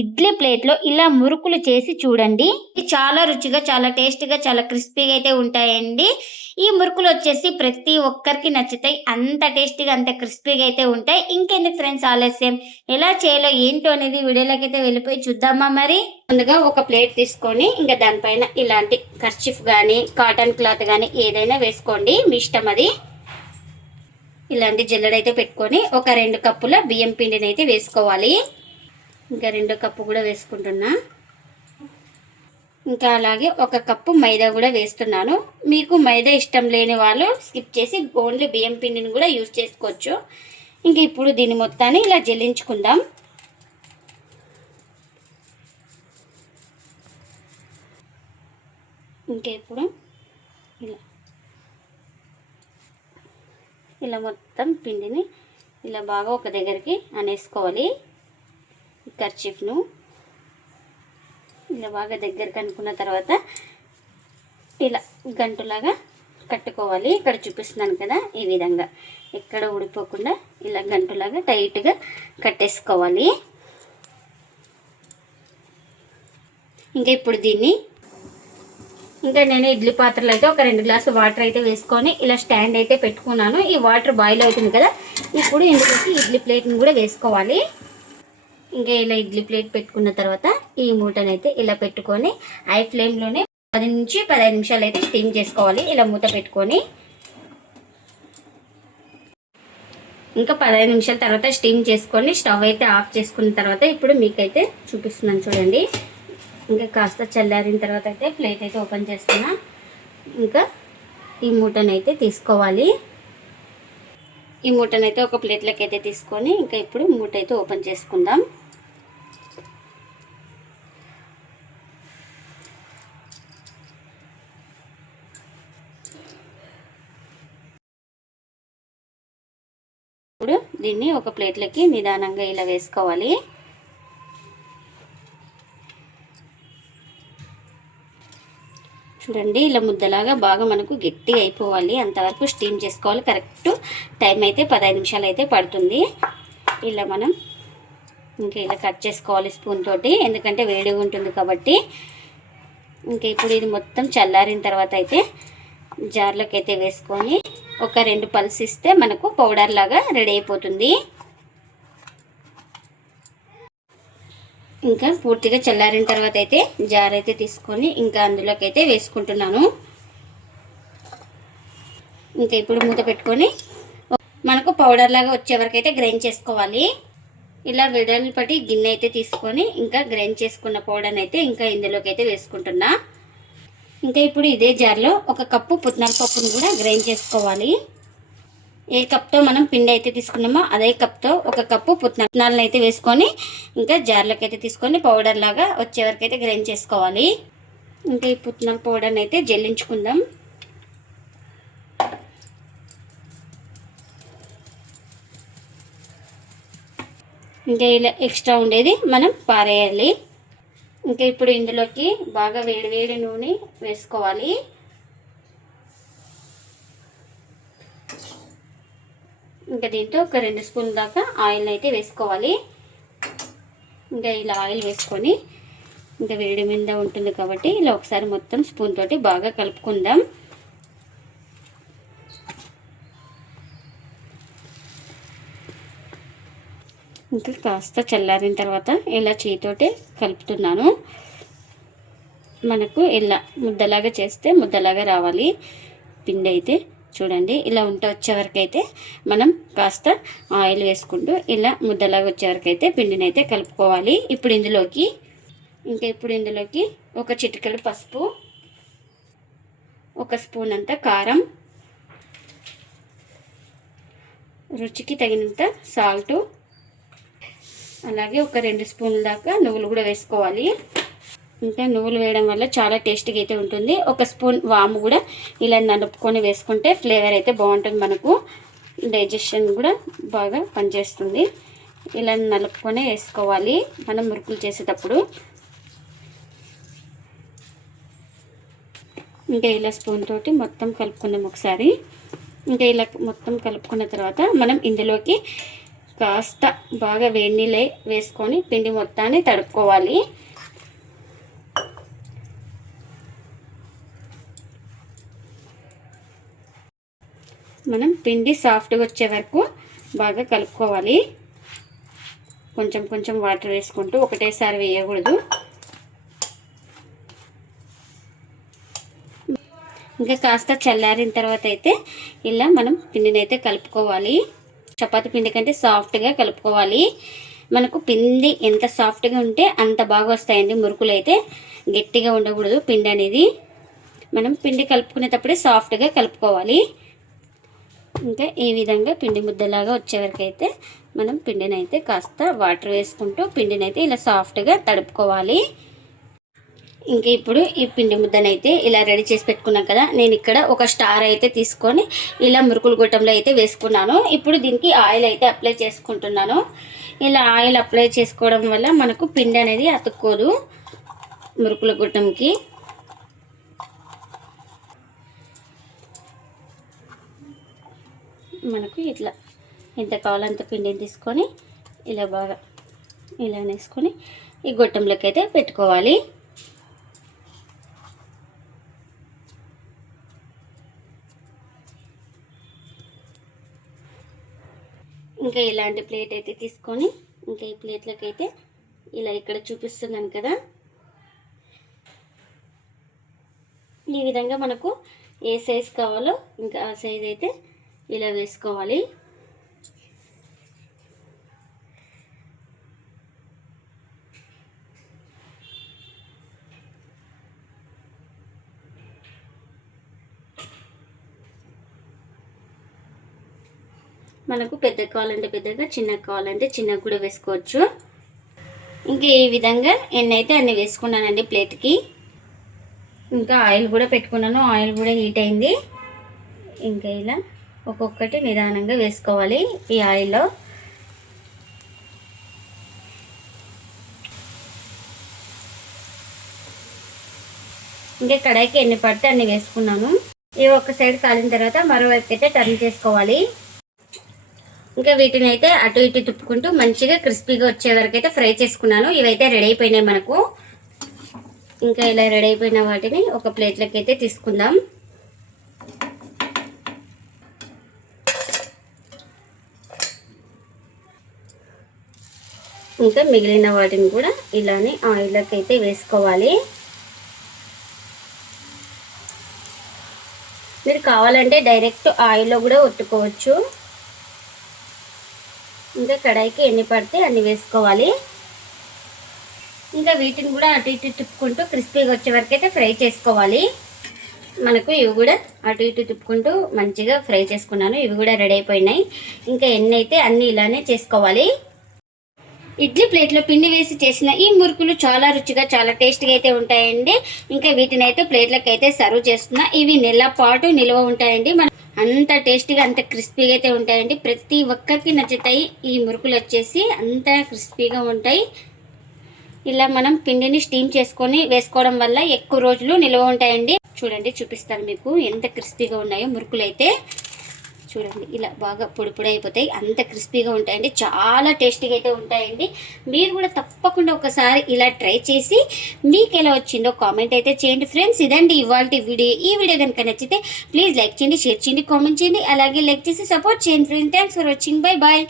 ఇడ్లీ ప్లేట్లో ఇలా మురుకులు చేసి చూడండి. చాలా రుచిగా, చాలా టేస్టీగా, చాలా క్రిస్పీగా అయితే ఉంటాయండి. ఈ మురుకులు వచ్చేసి ప్రతి ఒక్కరికి నచ్చుతాయి. అంత టేస్టీగా, అంత క్రిస్పీగా అయితే ఉంటాయి. ఇంకెందుకు ఫ్రెండ్స్ ఆలస్యం, ఎలా చేయాలో ఏంటో అనేది వీడియోలోకి అయితే వెళ్ళిపోయి చూద్దామా మరి. ముందుగా ఒక ప్లేట్ తీసుకొని ఇంకా దానిపైన ఇలాంటి కర్చీఫ్ కానీ కాటన్ క్లాత్ కానీ ఏదైనా వేసుకోండి, మీ ఇష్టం అది. ఇలాంటి జల్లెడైతే పెట్టుకొని ఒక 2 కప్పుల బియ్యం పిండిని అయితే వేసుకోవాలి. ఇంకా 2 కప్పు కూడా వేసుకుంటున్నా. ఇంకా అలాగే 1 కప్పు మైదా కూడా వేస్తున్నాను. మీకు మైదా ఇష్టం లేని వాళ్ళు స్కిప్ చేసి ఓన్లీ బియ్యం పిండిని కూడా యూజ్ చేసుకోవచ్చు. ఇంకా ఇప్పుడు దీన్ని మొత్తాన్ని ఇలా జల్లించుకుందాం. ఇంకా ఇప్పుడు ఇలా మొత్తం పిండిని ఇలా బాగా ఒక దగ్గరికి అనేసుకోవాలి. కర్చీఫ్ను ఇలా బాగా దగ్గరికి అనుకున్న తర్వాత ఇలా గంటులాగా కట్టుకోవాలి. ఇక్కడ చూపిస్తున్నాను కదా, ఈ విధంగా ఎక్కడ ఊడిపోకుండా ఇలా గంటులాగా టైట్గా కట్టేసుకోవాలి. ఇంకా ఇప్పుడు దీన్ని నేను ఇడ్లీ పాత్రలో అయితే ఒక 2 గ్లాసులు వాటర్ అయితే వేసుకొని ఇలా స్టాండ్ అయితే పెట్టుకున్నాను. ఈ వాటర్ బాయిల్ అవుతుంది కదా, ఇప్పుడు ఇందులోకి ఇడ్లీ ప్లేట్ని కూడా వేసుకోవాలి. ఇంకా ఇలా ఇడ్లీ ప్లేట్ పెట్టుకున్న తర్వాత ఈ మూటనైతే ఇలా పెట్టుకొని హై ఫ్లేమ్లోనే 10 నుంచి 15 నిమిషాలు అయితే స్టీమ్ చేసుకోవాలి. ఇలా మూత పెట్టుకొని ఇంకా 15 నిమిషాల తర్వాత స్టీమ్ చేసుకొని స్టవ్ అయితే ఆఫ్ చేసుకున్న తర్వాత ఇప్పుడు మీకైతే చూపిస్తున్నాను చూడండి. ఇంకా కాస్త చల్లారిన తర్వాత అయితే ప్లేట్ అయితే ఓపెన్ చేస్తున్నా. ఇంకా ఈ మూటనైతే తీసుకోవాలి. ఈ మూటనైతే ఒక ప్లేట్లోకి అయితే తీసుకొని ఇంకా ఇప్పుడు మూట అయితే ఓపెన్ చేసుకుందాం. ఇప్పుడు దీన్ని ఒక ప్లేట్లోకి నిదానంగా ఇలా వేసుకోవాలి. చూడండి, ఇలా ముద్దలాగా బాగా మనకు గట్టిగా అయిపోవాలి, అంతవరకు స్టీమ్ చేసుకోవాలి. కరెక్ట్ టైం అయితే 15 నిమిషాలు అయితే పడుతుంది. ఇలా మనం ఇంకా ఇలా కట్ చేసుకోవాలి స్పూన్ తోటి, ఎందుకంటే వేడిగా ఉంటుంది కాబట్టి. ఇంకా ఇప్పుడు ఇది మొత్తం చల్లారిన తర్వాత అయితే జార్లోకి అయితే వేసుకొని ఒక 2 పల్స్ ఇస్తే మనకు పౌడర్ లాగా రెడీ అయిపోతుంది. ఇంకా పూర్తిగా చల్లారిన తర్వాత అయితే జార్ అయితే తీసుకొని ఇంకా అందులోకి అయితే వేసుకుంటున్నాను. ఇంకా ఇప్పుడు మూత పెట్టుకొని మనకు పౌడర్ లాగా వచ్చే వరకు అయితే గ్రైండ్ చేసుకోవాలి. ఇలా వెడల్పటి గిన్నె అయితే తీసుకొని ఇంకా గ్రైండ్ చేసుకున్న పౌడర్ని అయితే ఇంకా ఇందులోకి అయితే వేసుకుంటున్నా. ఇంకా ఇప్పుడు ఇదే జార్లో 1 కప్పు పుట్నాల పప్పును కూడా గ్రైండ్ చేసుకోవాలి. ఏ కప్తో మనం పిండి అయితే తీసుకున్నామో అదే కప్తో 1 కప్పు పుట్నాలను అయితే వేసుకొని ఇంకా జార్లోకి అయితే తీసుకొని పౌడర్ లాగా వచ్చే వరకు అయితే గ్రైండ్ చేసుకోవాలి. ఇంకా ఈ పుట్నాల పౌడర్ని అయితే జల్లించుకుందాం. ఇంకా ఇలా ఎక్స్ట్రా ఉండేది మనం పారేయాలి. ఇంకా ఇప్పుడు ఇందులోకి బాగా వేడి నూనె వేసుకోవాలి. ఇంకా దీంతో ఒక 2 స్పూన్ల దాకా ఆయిల్ అయితే వేసుకోవాలి. ఇంకా ఇలా ఆయిల్ వేసుకొని ఇంకా వేడి మీద ఉంటుంది కాబట్టి ఇలా ఒకసారి మొత్తం స్పూన్ తోటి బాగా కలుపుకుందాం. ఇంకా కాస్త చల్లారిన తర్వాత ఇలా చేతితోటి కలుపుతున్నాను. మనకు ఇలా ముద్దలాగా చేస్తే ముద్దలాగా రావాలి పిండి అయితే. చూడండి, ఇలా వచ్చే వరకు అయితే మనం కాస్త ఆయిల్ వేసుకుంటూ ఇలా ముద్దలాగా వచ్చే వరకు అయితే పిండిని అయితే కలుపుకోవాలి. ఇప్పుడు ఇందులోకి ఒక చిటికెడు పసుపు, 1 స్పూన్ అంత కారం, రుచికి తగినంత సాల్టు, అలాగే ఒక 2 స్పూన్ల దాకా నువ్వులు కూడా వేసుకోవాలి. ఇంకా నువ్వులు వేయడం వల్ల చాలా టేస్టీగా అయితే ఉంటుంది. 1 స్పూన్ వాము కూడా ఇలా నలుపుకొని వేసుకుంటే ఫ్లేవర్ అయితే బాగుంటుంది, మనకు డైజెషన్ కూడా బాగా పనిచేస్తుంది. ఇలా నలుపుకొని వేసుకోవాలి మనం మురుకులు చేసేటప్పుడు. ఇంకా ఇలా స్పూన్ తోటి మొత్తం కలుపుకుందాం ఒకసారి. ఇంకా ఇలా మొత్తం కలుపుకున్న తర్వాత మనం ఇందులోకి కాస్త బాగా వేడి నీళ్ళు వేసుకొని పిండి మొత్తాన్ని తడుపుకోవాలి. మనం పిండి సాఫ్ట్గా వచ్చే వరకు బాగా కలుపుకోవాలి. కొంచెం కొంచెం వాటర్ వేసుకుంటూ, ఒకటేసారి వేయకూడదు. ఇంకా కాస్త చల్లారిన తర్వాత అయితే ఇలా మనం పిండిని అయితే కలుపుకోవాలి. చపాతీ పిండి కంటే సాఫ్ట్గా కలుపుకోవాలి. మనకు పిండి ఎంత సాఫ్ట్గా ఉంటే అంత బాగా వస్తాయండి మురుకులు అయితే. గట్టిగా ఉండకూడదు పిండి అనేది. మనం పిండి కలుపుకునేటప్పుడే సాఫ్ట్గా కలుపుకోవాలి. ఇంకా ఈ విధంగా పిండి ముద్దలాగా వచ్చేవరకు అయితే మనం పిండిని అయితే కాస్త వాటర్ వేసుకుంటూ పిండిని అయితే ఇలా సాఫ్ట్గా తడుపుకోవాలి. ఇంకా ఇప్పుడు ఈ పిండి ముద్దనైతే ఇలా రెడీ చేసి పెట్టుకున్నాం కదా. నేను ఇక్కడ ఒక స్టార్ అయితే తీసుకొని ఇలా మురుకులు గొట్టంలో అయితే వేసుకున్నాను. ఇప్పుడు దీనికి ఆయిల్ అయితే అప్లై చేసుకుంటున్నాను. ఇలా ఆయిల్ అప్లై చేసుకోవడం వల్ల మనకు పిండి అనేది అతుక్కోదు మురుకుల గొట్టంకి. మనకు ఇట్లా ఎంత కావాలంత పిండిని తీసుకొని ఇలా బాగా ఇలా వేసుకొని ఈ గొట్టంలోకి అయితే పెట్టుకోవాలి. ఇంకా ఇలాంటి ప్లేట్ అయితే తీసుకొని ఇంకా ఈ ప్లేట్లకి అయితే ఇలా ఇక్కడ చూపిస్తున్నాను కదా, ఈ విధంగా మనకు ఏ సైజ్ కావాలో ఇంకా ఆ సైజ్ అయితే ఇలా వేసుకోవాలి. మనకు పెద్ద కావాలంటే పెద్దగా, చిన్న కావాలంటే చిన్నగా కూడా వేసుకోవచ్చు. ఇంకా ఈ విధంగా ఎన్ని అయితే అన్ని వేసుకున్నానండి ప్లేట్కి. ఇంకా ఆయిల్ కూడా పెట్టుకున్నాను. ఆయిల్ కూడా హీట్ అయింది. ఇంకా ఇలా ఒక్కొక్కటి నిదానంగా వేసుకోవాలి ఈ ఆయిల్లో. ఇంకా కడాయికి ఎన్ని పడితే అన్ని వేసుకున్నాను. ఇవి ఒక సైడ్ కాలిన తర్వాత మరోవైపు అయితే టర్న్ చేసుకోవాలి. ఇంకా వీటిని అయితే అటు ఇటు తిప్పుకుంటూ మంచిగా క్రిస్పీగా వచ్చే వరకు అయితే ఫ్రై చేసుకున్నాను. ఇవైతే రెడీ అయిపోయినాయి మనకు. ఇంకా ఇలా రెడీ అయిపోయిన వాటిని ఒక ప్లేట్లోకి అయితే తీసుకుందాం. ఇంకా మిగిలిన వాటిని కూడా ఇలానే ఆయిల్లోకి అయితే వేసుకోవాలి. మీరు కావాలంటే డైరెక్ట్ ఆయిల్లో కూడా ఒత్తుకోవచ్చు. ఇంకా కడాయికి ఎన్ని పడితే అన్ని వేసుకోవాలి. ఇంకా వీటిని కూడా అటు ఇటు తిప్పుకుంటూ క్రిస్పీగా వచ్చే వరకు అయితే ఫ్రై చేసుకోవాలి. మనకు ఇవి కూడా అటు ఇటు తిప్పుకుంటూ మంచిగా ఫ్రై చేసుకున్నాను. ఇవి కూడా రెడీ అయిపోయినాయి. ఇంకా ఎన్ని అయితే అన్ని ఇలానే చేసుకోవాలి. ఇడ్లీ ప్లేట్లో పిండి వేసి చేసిన ఈ మురుకులు చాలా రుచిగా చాలా టేస్ట్గా అయితే ఉంటాయండి. ఇంకా వీటిని అయితే ప్లేట్లకు అయితే సర్వ్ చేస్తున్నా. ఇవి నెల పాటు నిల్వ ఉంటాయండి. అంత టేస్టీగా అంత క్రిస్పీగా అయితే ఉంటాయండి. ప్రతి ఒక్కరికి నచ్చుతాయి ఈ మురుకులు వచ్చేసి. అంత క్రిస్పీగా ఉంటాయి. ఇలా మనం పిండిని స్టీమ్ చేసుకొని వేసుకోవడం వల్ల ఎక్కువ రోజులు నిల్వ ఉంటాయండి. చూడండి, చూపిస్తాను మీకు ఎంత క్రిస్పీగా ఉన్నాయో మురుకులు అయితే. చూడండి, ఇలా బాగా పొడి పొడి అయిపోతాయి. అంత క్రిస్పీగా ఉంటాయండి. చాలా టేస్టీగా అయితే ఉంటాయండి. మీరు కూడా తప్పకుండా ఒకసారి ఇలా ట్రై చేసి మీకు ఎలా వచ్చిందో కామెంట్ అయితే చేయండి ఫ్రెండ్స్. ఇదండి ఇవాల్టి వీడియో. ఈ వీడియో కనుక నచ్చితే ప్లీజ్ లైక్ చేయండి, షేర్ చేయండి, కామెంట్ చేయండి. అలాగే లైక్ చేసి సపోర్ట్ చేయండి friends. Thanks for watching. Bye bye.